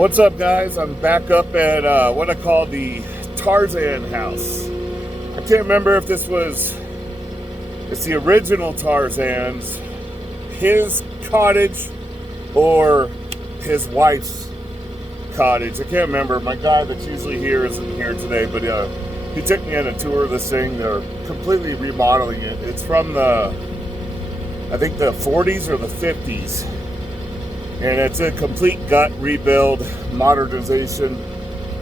What's up, guys? I'm back up at what I call the Tarzan house. I can't remember if it's the original Tarzan's, his cottage, or his wife's cottage. I can't remember. My guy that's usually here isn't here today, but he took me on a tour of this thing. They're completely remodeling it. It's from I think the 40s or the 50s. And it's a complete gut rebuild, modernization.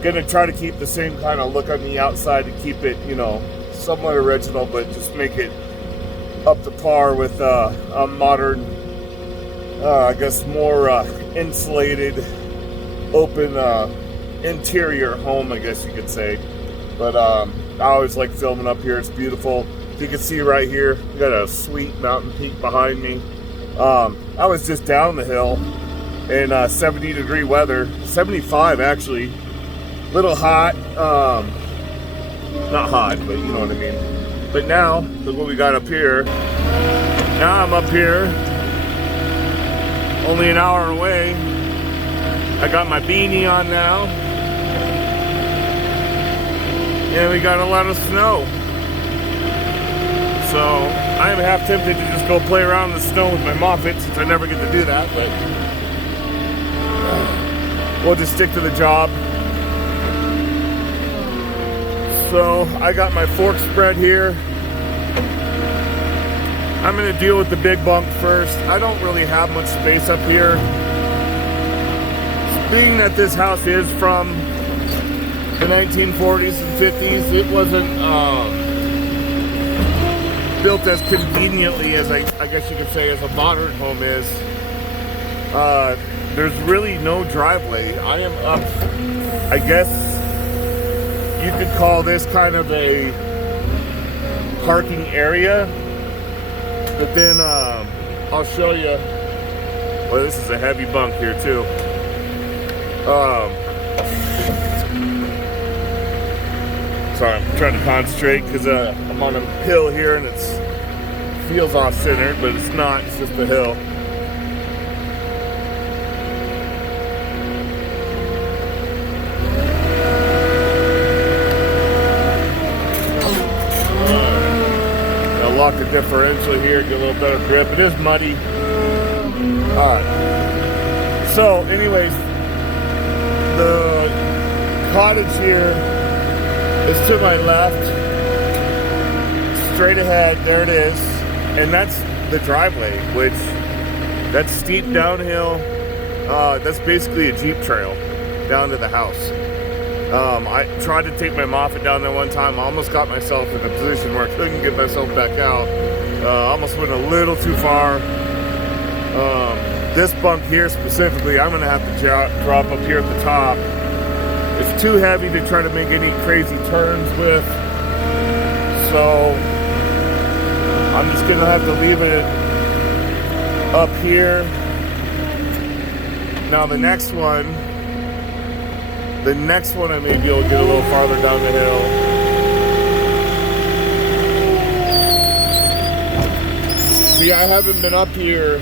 Gonna try to keep the same kind of look on the outside to keep it, somewhat original, but just make it up to par with a modern, I guess more insulated, open interior home, I guess you could say. But I always like filming up here. It's beautiful. You can see right here, we got a sweet mountain peak behind me. I was just down the hill in 70-degree weather, 75 actually, little hot, not hot, but you know what I mean. But now, look what we got up here. Now I'm up here, only an hour away. I got my beanie on now, and we got a lot of snow. So I am half tempted to just go play around in the snow with my Moffett, since I never get to do that, but we'll just stick to the job. So I got my fork spread here. I'm going to deal with the big bunk first. I don't really have much space up here. Being that this house is from the 1940s and 50s, it wasn't built as conveniently as I guess you could say as a modern home is. There's really no driveway. I am up, I guess you could call this kind of a parking area, but then I'll show you. Well, this is a heavy bunk here too. Sorry, I'm trying to concentrate because I'm on a hill here and it feels off-centered, but it's not. It's just a hill. I'll lock the differential here, get a little better grip. It is muddy. Alright. So, anyways, the cottage here is to my left. Straight ahead, there it is. And that's the driveway, which that's steep downhill. That's basically a Jeep trail down to the house. I tried to take my Moffett down there one time. I almost got myself in a position where I couldn't get myself back out. Almost went a little too far. This bunk here specifically, I'm going to have to drop up here at the top. It's too heavy to try to make any crazy turns with. So I'm just going to have to leave it up here. Now the next one I may be able to get a little farther down the hill. See, I haven't been up here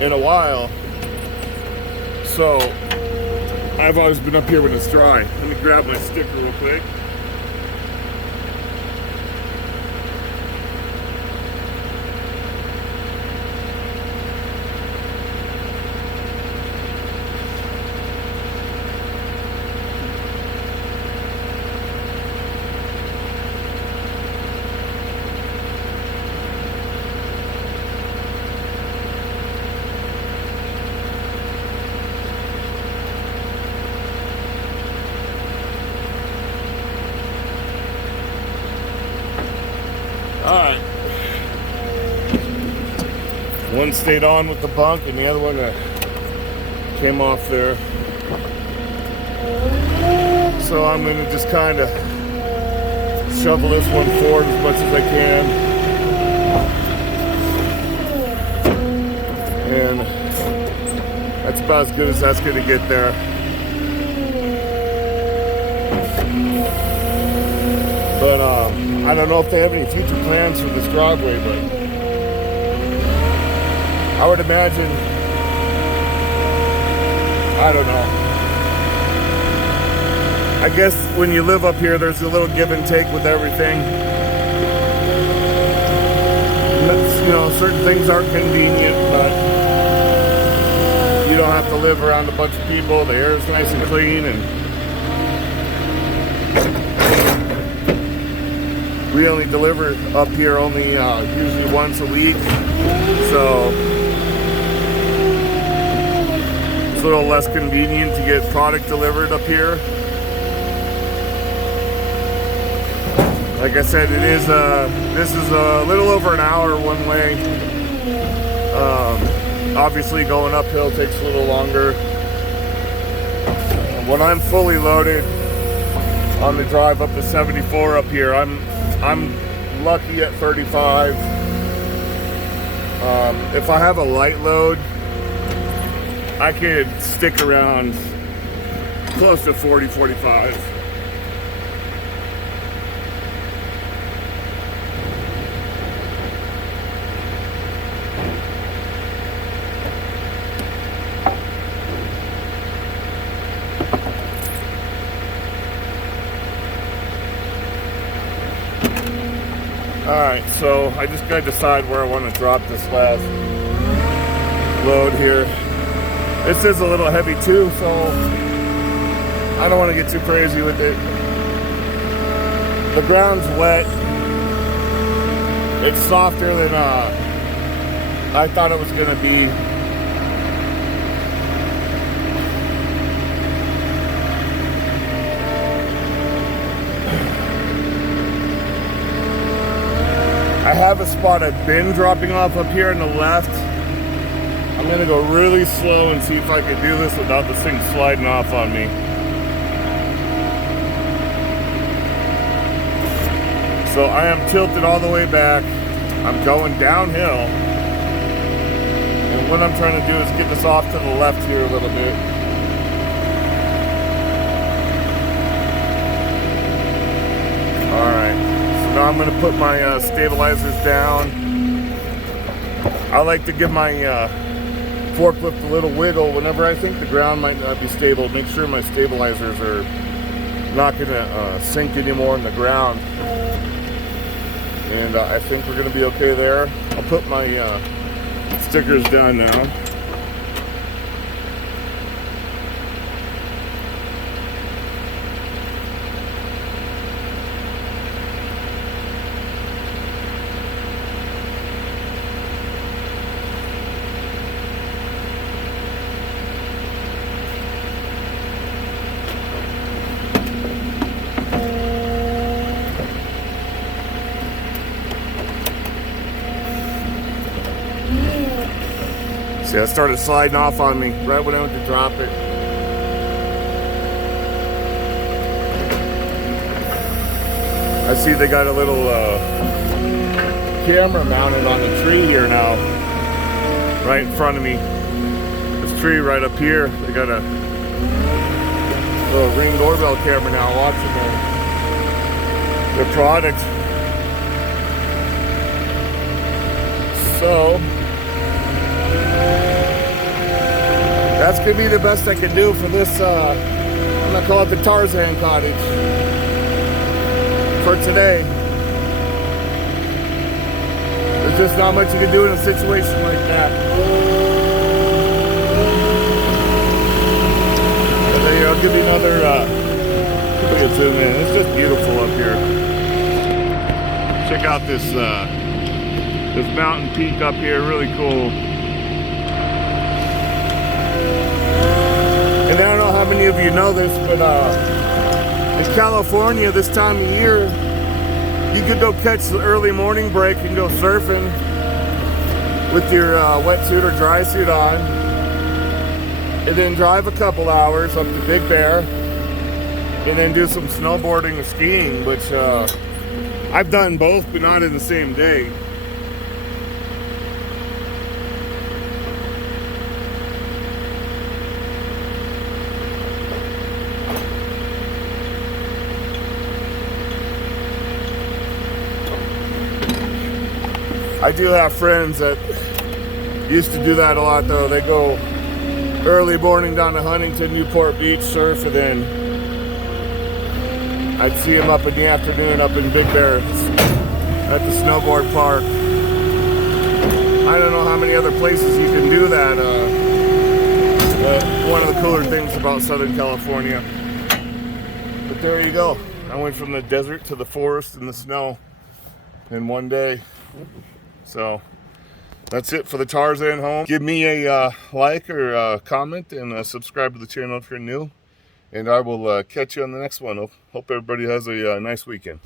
in a while, so I've always been up here when it's dry. Let me grab my sticker real quick. Alright. One stayed on with the bunk and the other one came off there. So I'm going to just kind of shovel this one forward as much as I can. And that's about as good as that's going to get there. But I don't know if they have any future plans for this driveway, but I would imagine I don't know. I guess when you live up here, there's a little give and take with everything. You know, certain things aren't convenient, but you don't have to live around a bunch of people. The air is nice and clean, and we only deliver up here only usually once a week, so it's a little less convenient to get product delivered up here. Like I said, this is a little over an hour one way. Obviously going uphill takes a little longer. When I'm fully loaded on the drive up to 74 up here, I'm lucky at 35. If I have a light load, I could stick around close to 40, 45. Alright, so I just gotta decide where I want to drop this last load here. This is a little heavy too, so I don't want to get too crazy with it. The ground's wet. It's softer than I thought it was gonna be. I have a spot I've been dropping off up here on the left. I'm gonna go really slow and see if I can do this without this thing sliding off on me. So I am tilted all the way back. I'm going downhill. And what I'm trying to do is get this off to the left here a little bit. Alright. Now I'm going to put my stabilizers down. I like to give my forklift a little wiggle whenever I think the ground might not be stable. Make sure my stabilizers are not going to sink anymore in the ground. And I think we're going to be okay there. I'll put my stickers down now. See, that started sliding off on me right when I went to drop it. I see they got a little camera mounted on the tree here now, right in front of me. This tree right up here, they got a little Ring doorbell camera now watching their product. So that's gonna be the best I can do for this, I'm gonna call it the Tarzan cottage for today. There's just not much you can do in a situation like that. But there you go, I'll give you another, look at zoom in. It's just beautiful up here. Check out this mountain peak up here, really cool. And I don't know how many of you know this, but in California this time of year, you could go catch the early morning break and go surfing with your wetsuit or dry suit on, and then drive a couple hours up to Big Bear, and then do some snowboarding or skiing, which I've done both, but not in the same day. I do have friends that used to do that a lot though. They go early morning down to Huntington, Newport Beach, surf, and then I'd see him up in the afternoon up in Big Bear at the snowboard park. I don't know how many other places you can do that. One of the cooler things about Southern California. But there you go. I went from the desert to the forest and the snow in one day. So that's it for the Tarzan home. Give me a like or a comment and subscribe to the channel if you're new. And I will catch you on the next one. Hope everybody has a nice weekend.